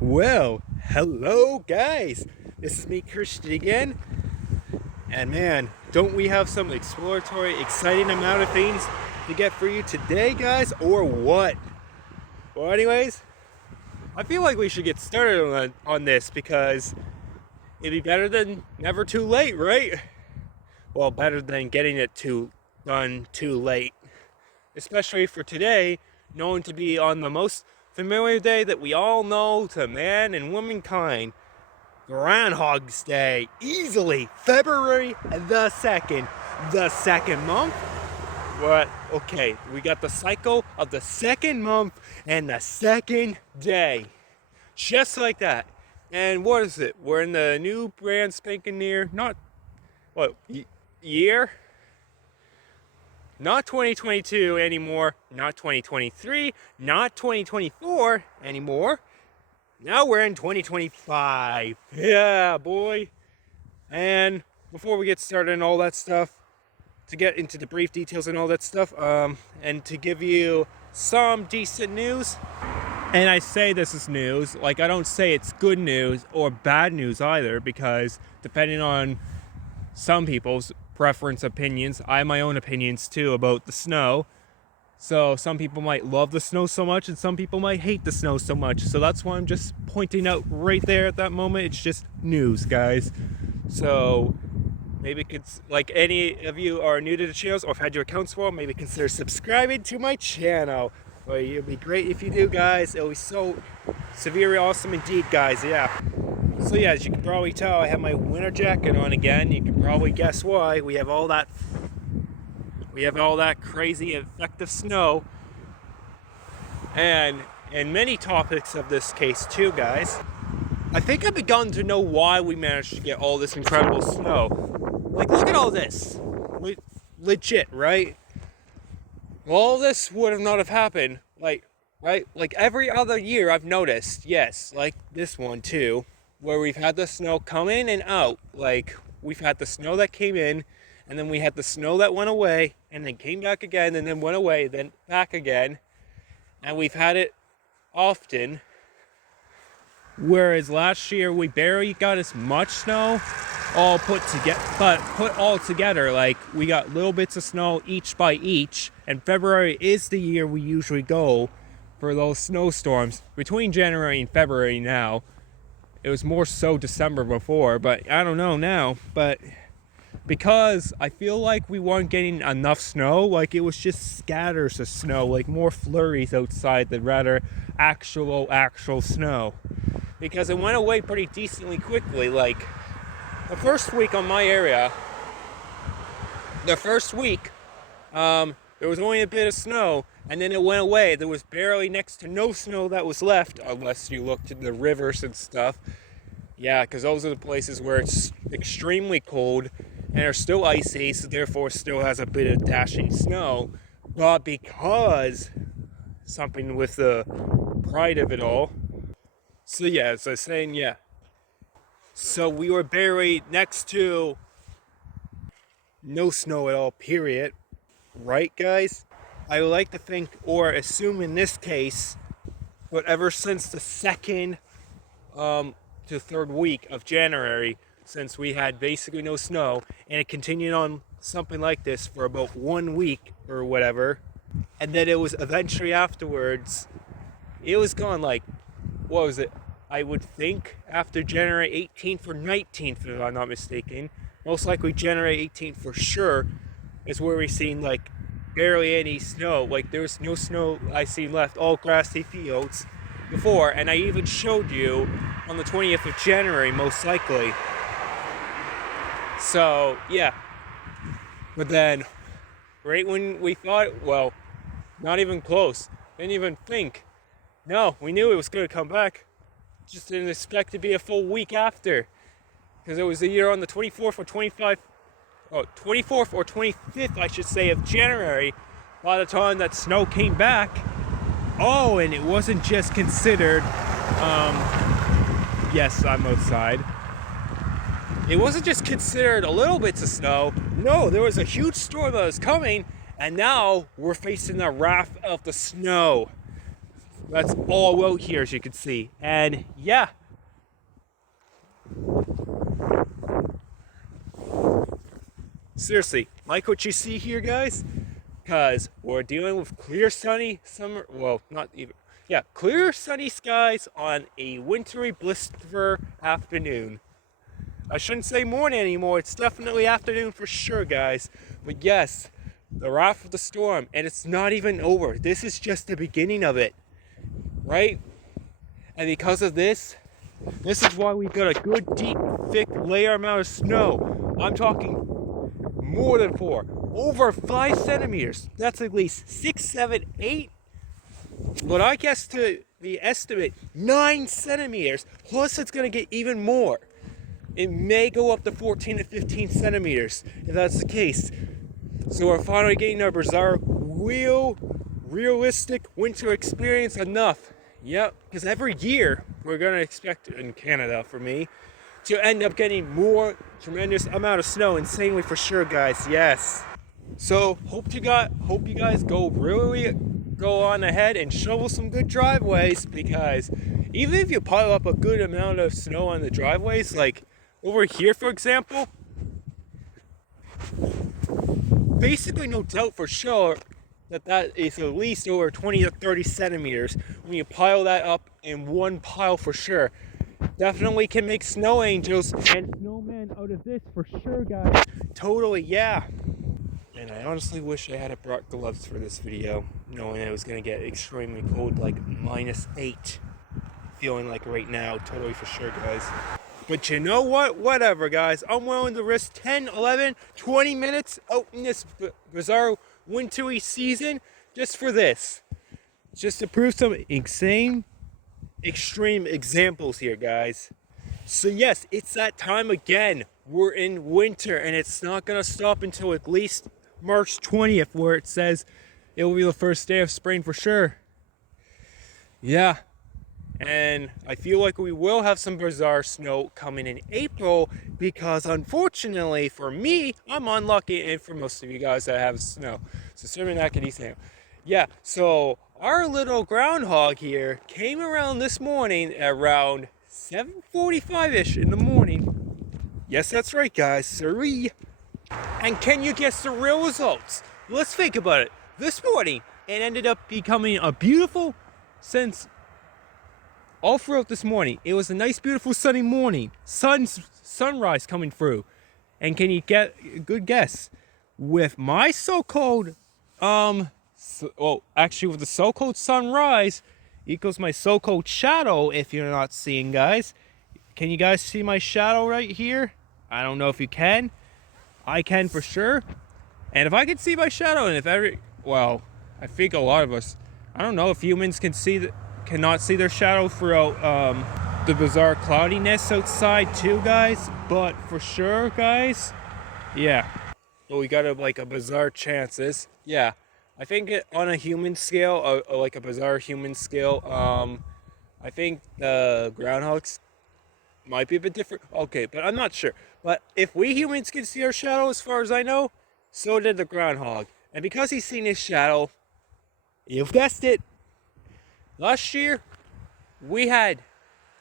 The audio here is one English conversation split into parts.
Well, hello guys. This is me, Christian, again. And man, don't we have some exploratory, exciting amount of things to get for you today, guys, or what? Well, anyways, I feel like we should get started on this because it'd be better than never too late, right? Well, better than getting it done too late. Especially for today, known to be on the most familiar day that we all know to man and womankind, Groundhog's Day. Easily February the 2nd. The second month? What? Okay, we got the cycle of the second month and the second day. Just like that. And what is it? We're in the new brand spanking near, year? Not 2022 anymore, not 2023, not 2024 anymore. Now we're in 2025. Yeah, boy. And before we get started and all that stuff, to get into the brief details and all that stuff, and to give you some decent news, and I say this is news, like I don't say it's good news or bad news either, because depending on some people's preference opinions, I have my own opinions too about the snow. So some people might love the snow so much and some people might hate the snow so much. So that's why I'm just pointing out right there at that moment. It's just news, guys. So maybe like any of you are new to the channels or have had your accounts for, maybe consider subscribing to my channel. Well, it'd be great if you do, guys. It'll be so severely awesome indeed, guys. Yeah. So yeah, as you can probably tell, I have my winter jacket on again. You can probably guess why. We have all that crazy effective snow. And many topics of this case too, guys. I think I've begun to know why we managed to get all this incredible snow. Like, look at all this. Legit, right? All this would have not have happened, right? Like every other year I've noticed, yes, like this one too, where we've had the snow come in and out. Like, we've had the snow that came in, and then we had the snow that went away, and then came back again, and then went away, then back again. And we've had it often. Whereas last year we barely got as much snow all put all together. Like, we got little bits of snow each by each. And February is the year we usually go for those snowstorms. Between January and February now. It was more so December before, but I don't know now. But because I feel like we weren't getting enough snow, like it was just scatters of snow, like more flurries outside than rather actual snow. Because it went away pretty decently quickly. Like, the first week on my area, there was only a bit of snow, and then it went away. There was barely next to no snow that was left, unless you looked at the rivers and stuff. Yeah, because those are the places where it's extremely cold and are still icy, so therefore still has a bit of dashing snow. But because something with the pride of it all. So yeah, as I was saying, yeah. So we were barely next to no snow at all, period. Right, guys? I would like to think, or assume in this case, but ever since the second to third week of January, since we had basically no snow, and it continued on something like this for about 1 week or whatever, and then it was eventually afterwards, it was gone. Like, what was it? I would think after January 18th or 19th, if I'm not mistaken, most likely January 18th for sure, is where we seen like barely any snow. Like, there was no snow I seen left, all grassy fields before. And I even showed you on the 20th of January, most likely. So yeah, but then right when we thought, well, not even close, didn't even think, no, we knew it was going to come back, just didn't expect to be a full week after, because it was the year on the 24th or 25th, I should say, of January, by the time that snow came back. Oh, and it wasn't just considered, yes, I'm outside. It wasn't just considered a little bits of snow. No, there was a huge storm that was coming, and now we're facing the wrath of the snow. That's all out here, as you can see. And yeah. Seriously, like what you see here, guys? Because we're dealing with clear, sunny summer, well, not even, yeah, clear, sunny skies on a wintry, blister afternoon. I shouldn't say morning anymore. It's definitely afternoon for sure, guys. But yes, the wrath of the storm, and it's not even over. This is just the beginning of it, right? And because of this is why we got a good, deep, thick layer amount of snow. I'm talking more than 4, over 5 centimeters. That's at least 6, 7, 8. But I guess to the estimate 9 centimeters. Plus, it's going to get even more. It may go up to 14 to 15 centimeters if that's the case. So we're finally getting our bizarre, realistic winter experience enough. Yep, because every year we're going to expect, in Canada for me, to end up getting more tremendous amount of snow, insanely for sure, guys. Yes. So hope you guys go on ahead and shovel some good driveways, because even if you pile up a good amount of snow on the driveways, like over here, for example, basically no doubt for sure that is at least over 20 to 30 centimeters. When you pile that up in one pile for sure, definitely can make snow angels and snowmen out of this for sure, guys. Totally, yeah. And I honestly wish I had brought gloves for this video, knowing it was going to get extremely cold, like -8. Feeling like right now, totally for sure, guys. But you know what? Whatever, guys. I'm willing to risk 10, 11, 20 minutes out in this bizarre wintry season just for this. Just to prove some insane, extreme examples here, guys. So yes, it's that time again. We're in winter, and it's not going to stop until at least March 20th, where it says it will be the first day of spring for sure. Yeah. And I feel like we will have some bizarre snow coming in April, because unfortunately for me, I'm unlucky, and for most of you guys that have snow. So certainly not going to yeah, so our little groundhog here came around this morning at around 7:45-ish in the morning. Yes, that's right, guys. Sorry. And can you guess the real results? Let's think about it. This morning, it ended up becoming a beautiful sense. All throughout this morning, it was a nice, beautiful, sunny morning. Sunrise coming through. And can you get a good guess? With my so-called, actually with the so-called sunrise equals my so-called shadow, if you're not seeing, guys. Can you guys see my shadow right here? I don't know if you can. I can for sure. And if I can see my shadow, and if I think a lot of us, I don't know if humans cannot see their shadow throughout the bizarre cloudiness outside too, guys. But for sure, guys, yeah. But we got a bizarre chances. Yeah, I think on a human scale, like a bizarre human scale, I think the groundhogs might be a bit different. Okay, but I'm not sure. But if we humans can see our shadow, as far as I know, so did the groundhog. And because he's seen his shadow, you've guessed it, last year, we had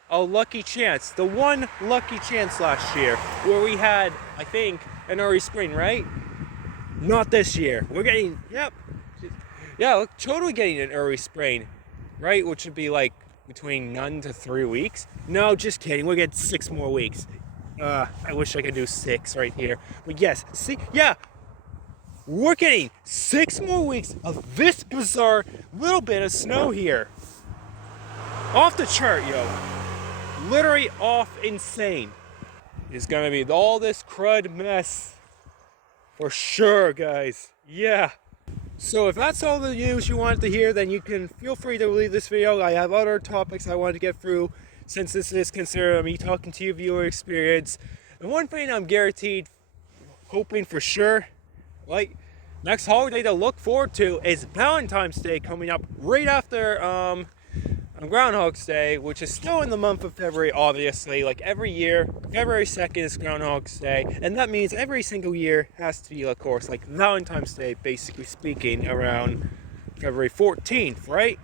a lucky chance. The one lucky chance last year where we had, I think, an early spring, right? Not this year. We're getting, we're totally getting an early spring, right? Which would be like between 9 to 3 weeks. No, just kidding. We'll get 6 more weeks. I wish I could do 6 right here. But yes, see, yeah. We're getting 6 more weeks of this bizarre little bit of snow here. Off the chart, yo. Literally off insane. It's gonna be all this crud mess. For sure, guys. Yeah. So if that's all the news you wanted to hear, then you can feel free to leave this video. I have other topics I wanted to get through, since this is considered me talking to you, viewer experience. And one thing I'm guaranteed, hoping for sure, like, next holiday to look forward to is Valentine's Day, coming up right after on Groundhog's Day, which is still in the month of February, obviously. Like every year, February 2nd is Groundhog's Day, and that means every single year has to be, of course, like Valentine's Day, basically speaking, around February 14th, right?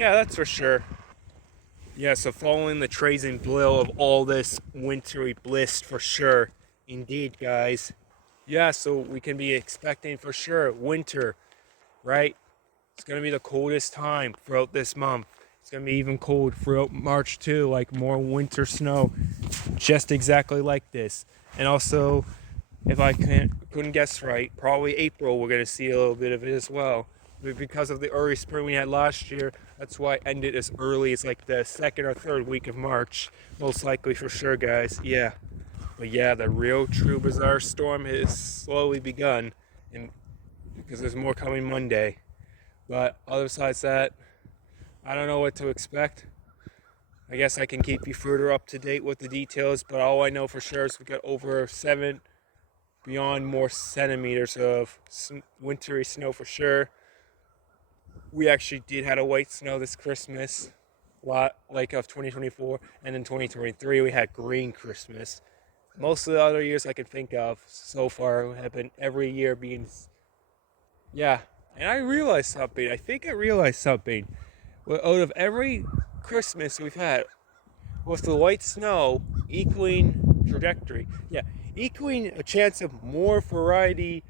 Yeah, that's for sure. Yeah, so following the trays and blow of all this wintry bliss for sure. Indeed, guys. Yeah, so we can be expecting for sure winter, right? It's going to be the coldest time throughout this month. It's going to be even cold throughout March too, like more winter snow, just exactly like this. And also, if I couldn't guess right, probably April we're going to see a little bit of it as well. But because of the early spring we had last year, that's why it ended as early as like the second or third week of March. Most likely for sure, guys. Yeah. But yeah, the real true bizarre storm has slowly begun, and because there's more coming Monday. But other besides that, I don't know what to expect. I guess I can keep you further up to date with the details, but all I know for sure is we got over 7 beyond more centimeters of wintry snow for sure. We actually did have a white snow this Christmas, lot like of 2024, and in 2023 we had green Christmas. Most of the other years I can think of so far have been every year being, yeah. And I realized something. I think I realized something. Well, out of every Christmas we've had, with the white snow equaling trajectory, yeah, equaling a chance of more variety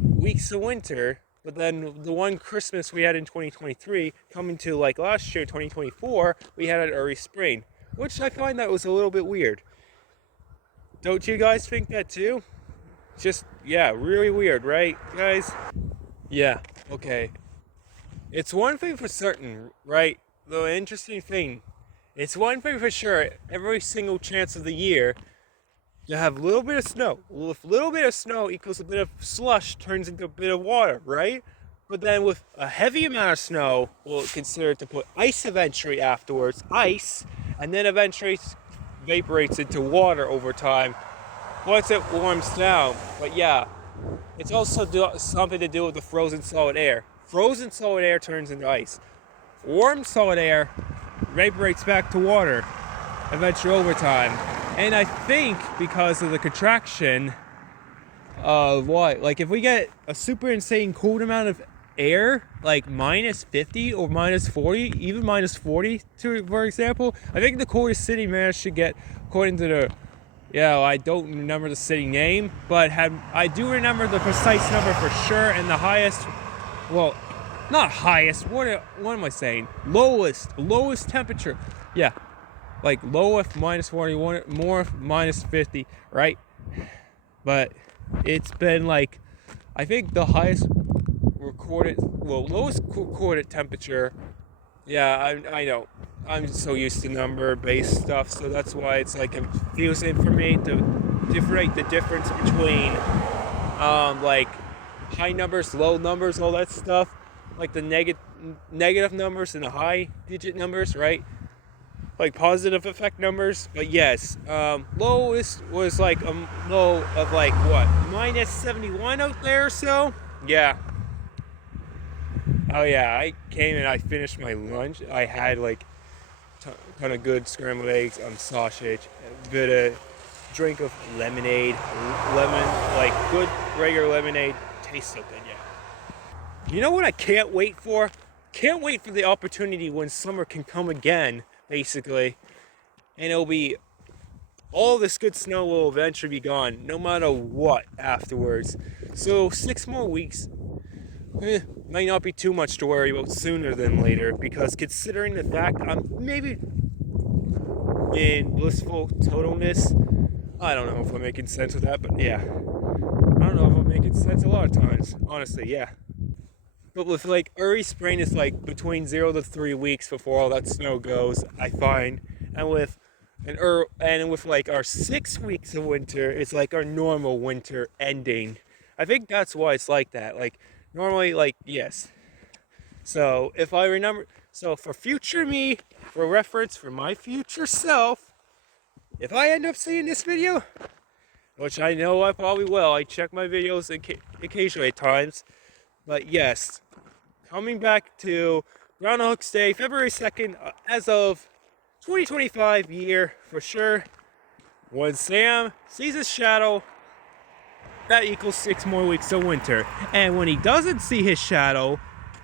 weeks of winter, but then the one Christmas we had in 2023 coming to like last year, 2024, we had an early spring, which I find that was a little bit weird. Don't you guys think that too? Just, yeah, really weird, right, guys? Yeah, okay. It's one thing for certain, right? The interesting thing, it's one thing for sure, every single chance of the year, you have a little bit of snow. With a little bit of snow equals a bit of slush turns into a bit of water, right? But then with a heavy amount of snow, we'll consider to put ice eventually afterwards, ice, and then eventually evaporates into water over time once it warms down. But yeah, it's also something to do with the frozen solid air. Frozen solid air turns into ice. Warm solid air evaporates back to water eventually over time. And I think because of the contraction of what, like if we get a super insane cold amount of air, like minus 50 or minus 40, even minus 40 for example, I think the coldest city managed to get, according to the, yeah, I don't remember the city name, but I do remember the precise number for sure, and the highest, well, not highest, what am I saying? Lowest temperature, yeah, like lowest minus 41, more minus 50, right? But it's been like, I think the highest recorded, well, lowest recorded temperature, yeah, I know. I'm so used to number-based stuff, so that's why it's like confusing for me to differentiate the difference between, like high numbers, low numbers, all that stuff, like the negative numbers and the high digit numbers, right? Like positive effect numbers. But yes, lowest was like a low of like what, minus 71 out there or so. Yeah. Oh yeah, I came and I finished my lunch. I had like ton of good scrambled eggs, sausage, a bit of drink of lemonade, like good regular lemonade. Tastes so good, yeah. You know what I can't wait for? Can't wait for the opportunity when summer can come again, basically. And it'll be, all this good snow will eventually be gone, no matter what afterwards. So 6 more weeks, might not be too much to worry about sooner than later, because considering the fact I'm maybe in blissful totalness, I don't know if I'm making sense with that, but yeah, I don't know if I'm making sense a lot of times, honestly, yeah. But with like early spring, it's like between 0 to 3 weeks before all that snow goes, I find, and with with like our 6 weeks of winter, it's like our normal winter ending. I think that's why it's like that. Like normally, like, yes. So if I remember, so for future me, for reference for my future self, if I end up seeing this video, which I know I probably will, I check my videos occasionally at times, but yes, coming back to Groundhog Day, February 2nd, as of 2025 year for sure, when Sam sees his shadow, that equals 6 more weeks of winter. And when he doesn't see his shadow,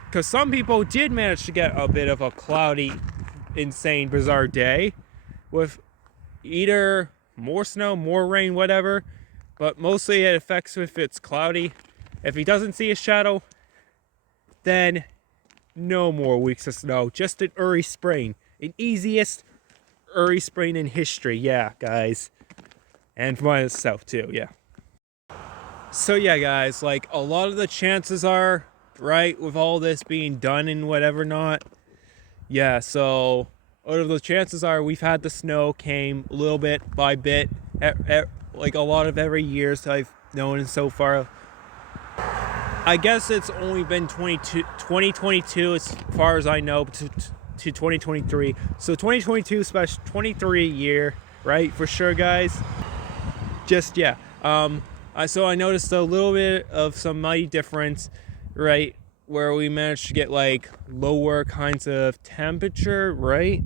because some people did manage to get a bit of a cloudy, insane, bizarre day with either more snow, more rain, whatever, but mostly it affects if it's cloudy. If he doesn't see a shadow, then no more weeks of snow, just an early spring, an easiest early spring in history. Yeah, guys, and for myself too. Yeah. So yeah, guys, like a lot of the chances are, right, with all this being done and whatever not, yeah, so out of the chances are we've had the snow came little bit by bit, like a lot of every year so I've known so far. I guess it's only been 2022 as far as I know to 2023. So 2022 slash 23 year, right, for sure, guys. Just, yeah. So I noticed a little bit of some mighty difference, right, where we managed to get like lower kinds of temperature, right?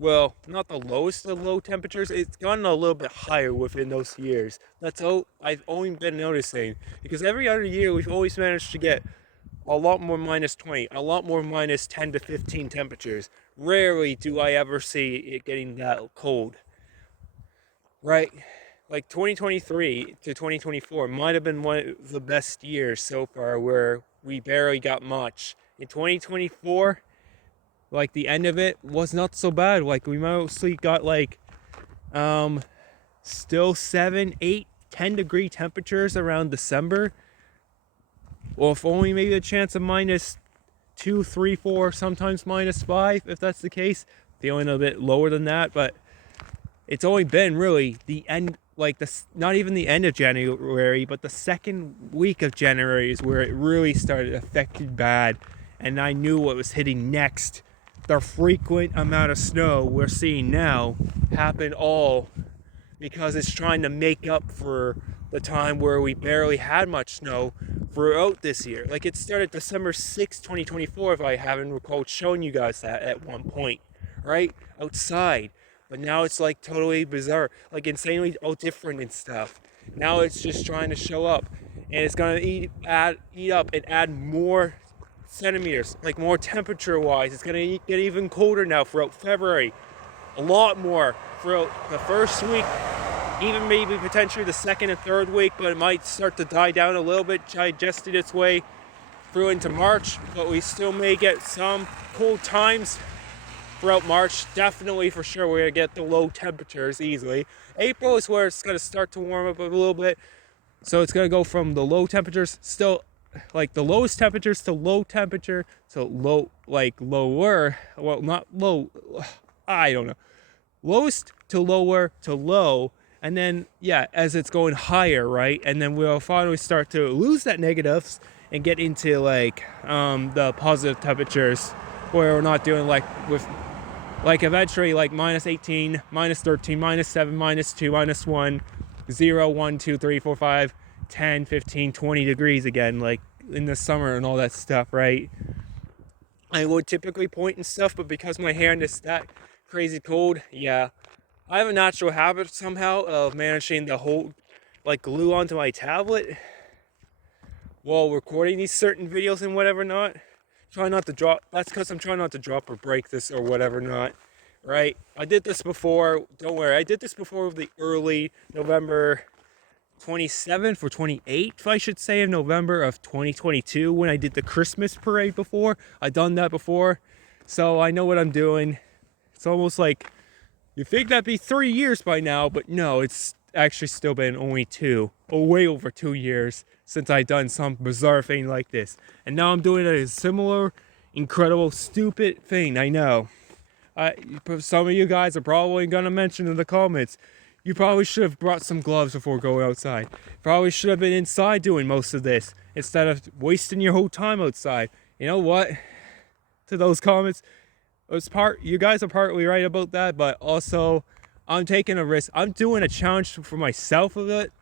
Well, not the lowest of low temperatures. It's gotten a little bit higher within those years. That's all I've only been noticing. Because every other year we've always managed to get a lot more minus 20, a lot more minus 10 to 15 temperatures. Rarely do I ever see it getting that cold. Right? Like 2023 to 2024 might have been one of the best years so far where we barely got much. In 2024, like the end of it was not so bad. Like we mostly got like still 7, 8, 10 degree temperatures around December. Well, if only maybe a chance of minus 2, 3, 4, sometimes minus 5 if that's the case. Feeling a bit lower than that, but it's only been really the end, like the not even the end of January, but the second week of January is where it really started affecting bad, and I knew what was hitting next. The frequent amount of snow we're seeing now happened all because it's trying to make up for the time where we barely had much snow throughout this year. Like it started December 6, 2024, if I haven't recalled showing you guys that at one point, right? Outside. But now it's like totally bizarre, like insanely different and stuff. Now it's just trying to show up, and it's gonna eat up and add more centimeters, like more temperature wise. It's gonna get even colder now throughout February, a lot more throughout the first week, even maybe potentially the second and third week, but it might start to die down a little bit, digested its way through into March, but we still may get some cold times throughout March. Definitely for sure we're gonna get the low temperatures easily. April is where it's gonna start to warm up a little bit, so it's gonna go from the low temperatures, still like the lowest temperatures to low temperature to low, like lower, well not low, I don't know, lowest to lower to low, and then yeah, as it's going higher, right, and then we'll finally start to lose that negatives and get into like the positive temperatures where we're not doing like with like eventually like minus 18, minus 13, minus 7, minus 2, minus 1, 0, 1, 2, 3, 4, 5, 10, 15, 20 degrees again, like in the summer and all that stuff, right? I would typically point and stuff, but because my hand is that crazy cold, yeah, I have a natural habit somehow of managing to hold like glue onto my tablet while recording these certain videos and whatever not. Try not to drop. That's because I'm trying not to drop or break this or whatever not, right? I did this before. Don't worry, I did this before with the early November 27th or 28th, I should say, of November of 2022 when I did the Christmas parade before. I done that before, so I know what I'm doing. It's almost like you think that'd be 3 years by now, but no, it's actually still been only 2, or way over 2 years since I done some bizarre thing like this. And now I'm doing a similar, incredible, stupid thing, I know. Some of you guys are probably gonna mention in the comments, you probably should have brought some gloves before going outside. Probably should have been inside doing most of this instead of wasting your whole time outside. You know what? To those comments, you guys are partly right about that, but also I'm taking a risk. I'm doing a challenge for myself of it.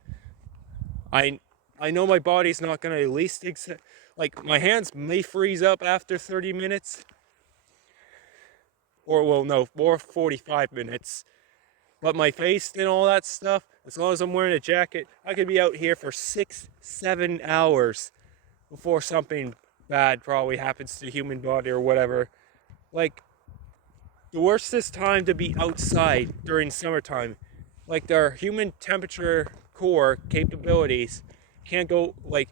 I know my body's not gonna at least like my hands may freeze up after 30 minutes. Or well no, more 45 minutes. But my face and all that stuff, as long as I'm wearing a jacket, I could be out here for 6, 7 hours before something bad probably happens to the human body or whatever. Like, the worstest time to be outside during summertime, like their human temperature core capabilities can't go, like,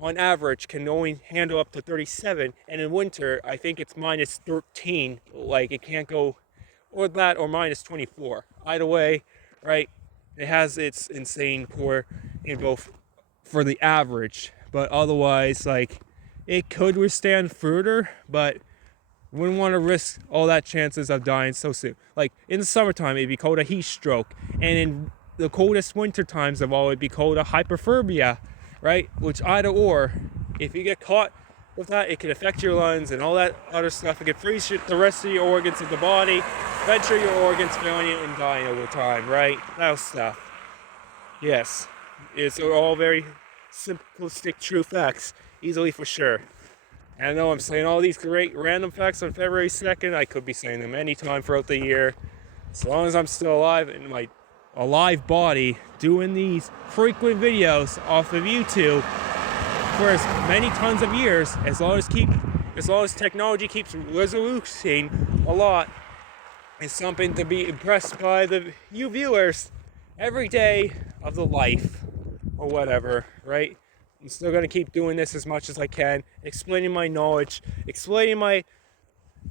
on average can only handle up to 37, and in winter I think it's minus 13. Like, it can't go or that or minus 24. Either way, right, it has its insane core in both for the average, but otherwise, like, it could withstand further, but wouldn't want to risk all that chances of dying so soon. Like, in the summertime, it'd be called a heat stroke, and in the coldest winter times of all, it'd be called a hyperthermia, right? Which either or, if you get caught with that, it could affect your lungs and all that other stuff. It could freeze the rest of your organs of the body, eventually your organs failing you and dying over time, right? That stuff. Yes, it's all very simplistic true facts, easily for sure. And I know I'm saying all these great random facts on February 2nd. I could be saying them anytime throughout the year. As long as I'm still alive in my alive body, doing these frequent videos off of YouTube for as many tons of years, as long as technology keeps resolution a lot, is something to be impressed by you viewers every day of the life or whatever, right? I'm still going to keep doing this as much as I can, explaining my knowledge, explaining my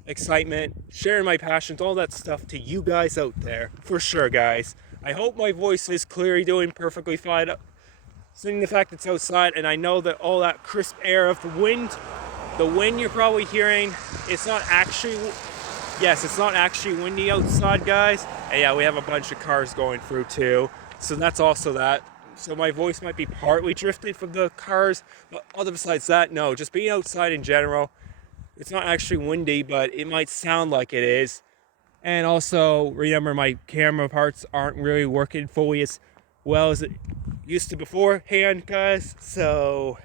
excitement, sharing my passions, all that stuff to you guys out there, for sure, guys. I hope my voice is clearly doing perfectly fine, seeing the fact it's outside, and I know that all that crisp air of the wind you're probably hearing, it's not actually windy outside, guys. And yeah, we have a bunch of cars going through too, so that's also that. So my voice might be partly drifted from the cars, but other besides that, no, just being outside in general, it's not actually windy, but it might sound like it is. And also, remember, my camera parts aren't really working fully as well as it used to beforehand, guys. So,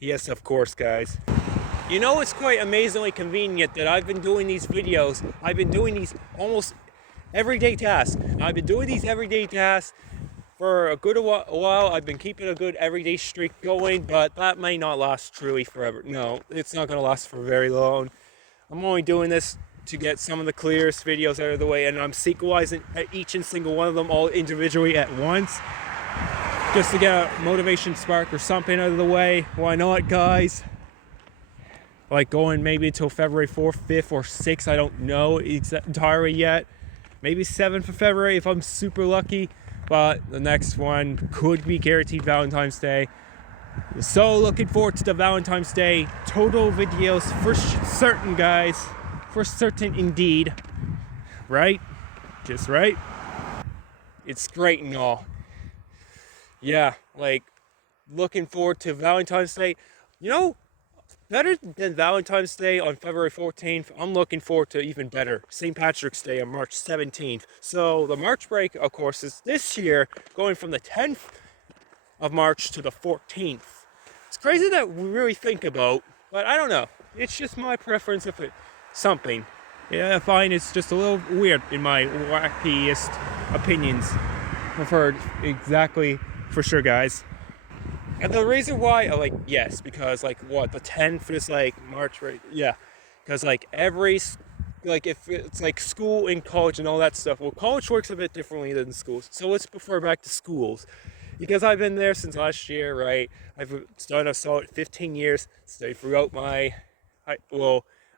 yes, of course, guys. You know, it's quite amazingly convenient that I've been doing these videos. I've been doing these almost everyday tasks. I've been doing these everyday tasks for a good while. I've been keeping a good everyday streak going, but that may not last truly forever. No, it's not going to last for very long. I'm only doing this to get some of the clearest videos out of the way, and I'm sequencing each and single one of them all individually at once, just to get a motivation spark or something out of the way. Why not, guys? Like, going maybe until February 4th, 5th, or 6th, I don't know entirely yet. Maybe 7th of February if I'm super lucky. But the next one could be guaranteed Valentine's Day. So looking forward to the Valentine's Day total videos for certain, guys. For certain indeed. Right? Just right? It's great and all. Yeah, like, looking forward to Valentine's Day. You know, better than Valentine's Day on February 14th, I'm looking forward to even better, St. Patrick's Day on March 17th. So the March break, of course, is this year going from the 10th of March to the 14th. It's crazy that we really think about, but I don't know. It's just my preference if it's something. Yeah, I find it's just a little weird in my wackiest opinions. I've heard exactly for sure, guys. And the reason why, yes, because, the 10th is, March, right? Yeah, because, if it's, school and college and all that stuff, well, college works a bit differently than schools, so let's refer back to schools, because I've been there since last year, right? I've done a solid 15 years, stayed throughout my,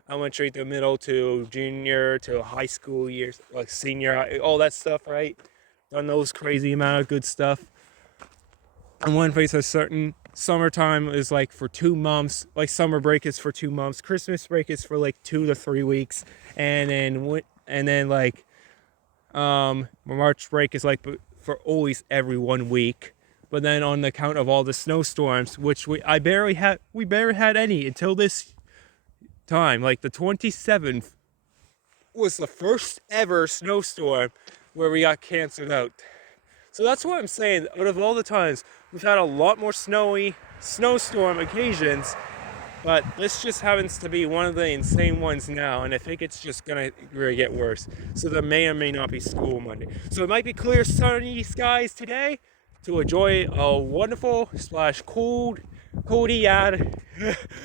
elementary to middle to junior to high school years, senior, all that stuff, right? Done those crazy amount of good stuff. And one place is certain, summertime is for 2 months, summer break is for 2 months, Christmas break is for 2 to 3 weeks, and then March break is for always every 1 week. But then on account of all the snowstorms, which we barely had any until this time, the 27th was the first ever snowstorm where we got canceled out. So that's what I'm saying. Out of all the times, we've had a lot more snowstorm occasions, but this just happens to be one of the insane ones now, and I think it's just gonna really get worse. So there may or may not be school Monday. So it might be clear sunny skies today to enjoy a wonderful / cold coldy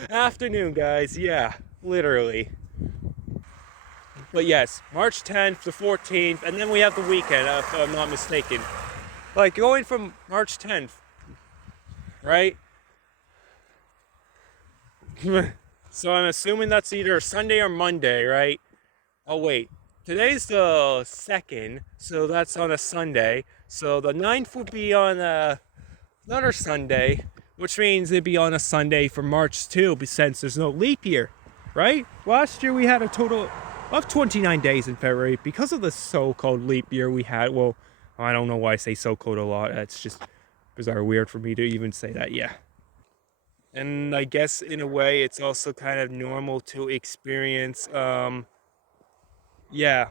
afternoon, guys. Yeah, literally. But yes, March 10th to 14th, and then we have the weekend, if I'm not mistaken. Like going from March 10th, right? So I'm assuming that's either Sunday or Monday, right? Oh wait, today's the 2nd, so that's on a Sunday. So the 9th would be on another Sunday, which means it'd be on a Sunday for March 2, since there's no leap year, right? Last year we had a total of 29 days in February because of the so-called leap year we had. Well, I don't know why I say so-called a lot. That's just bizarre, weird for me to even say that, yeah. And I guess in a way it's also kind of normal to experience, yeah,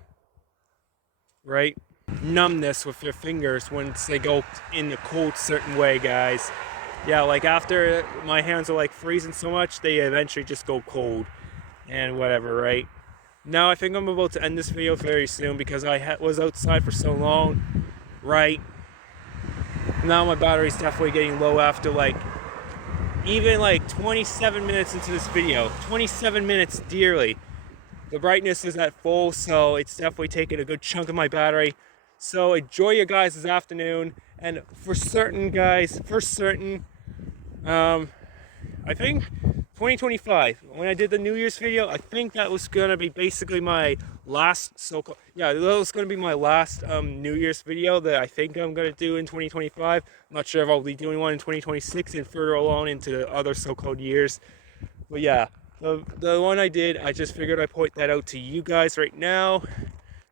right? Numbness with your fingers once they go in the cold certain way, guys. Yeah, like after my hands are like freezing so much, they eventually just go cold and whatever, right? Now I think I'm about to end this video very soon because I was outside for so long, right? Now my battery's definitely getting low after like even like 27 minutes into this video. 27 minutes dearly. The brightness is at full, so it's definitely taking a good chunk of my battery. So enjoy your guys' afternoon. And for certain guys, I think 2025, when I did the New Year's video, I think that was gonna be basically my last that was gonna be my last New Year's video that I think I'm gonna do in 2025. I'm not sure if I'll be doing one in 2026 and further along into the other so-called years. But yeah, the one I did, I just figured I'd point that out to you guys right now.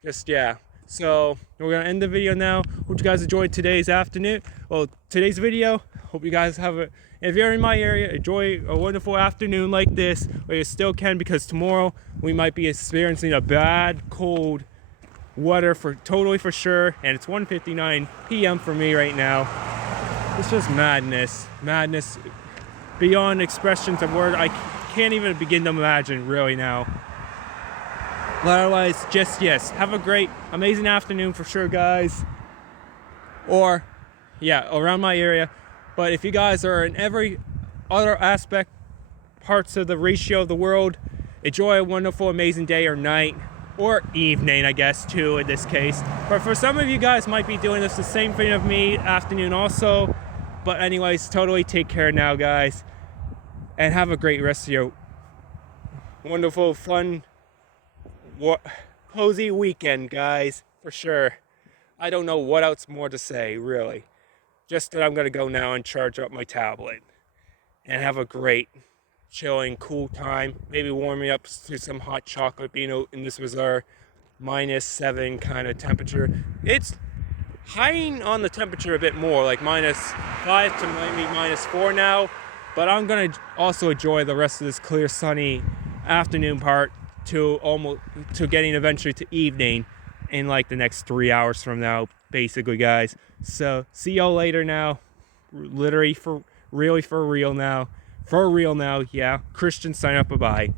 Just, yeah. So we're gonna end the video now. Hope you guys enjoyed today's video. Hope you guys if you're in my area, enjoy a wonderful afternoon like this, or you still can, because tomorrow we might be experiencing a bad cold weather for sure. And it's 1:59 p.m. for me right now. It's just madness beyond expressions of word I can't even begin to imagine really now. But otherwise, just yes, have a great, amazing afternoon for sure, guys. Or, yeah, around my area. But if you guys are in every other parts of the ratio of the world, enjoy a wonderful, amazing day or night, or evening, I guess, too, in this case. But for some of you guys might be doing this the same thing of me, afternoon also. But anyways, totally take care now, guys. And have a great rest of your wonderful, fun, cozy weekend, guys, for sure. I don't know what else more to say, really. Just that I'm going to go now and charge up my tablet. And have a great, chilling, cool time. Maybe warming up to some hot chocolate, and this was our -7 kind of temperature. It's high on the temperature a bit more, like -5 to maybe -4 now. But I'm going to also enjoy the rest of this clear, sunny afternoon part to getting eventually to evening in like the next 3 hours from now, basically, guys. So see y'all later now. Literally for real now. Yeah. Christian, sign up. Bye-bye.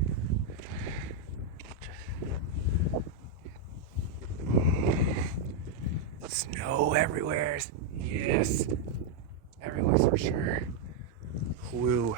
Snow everywhere. Yes. Everywhere for sure. Woo.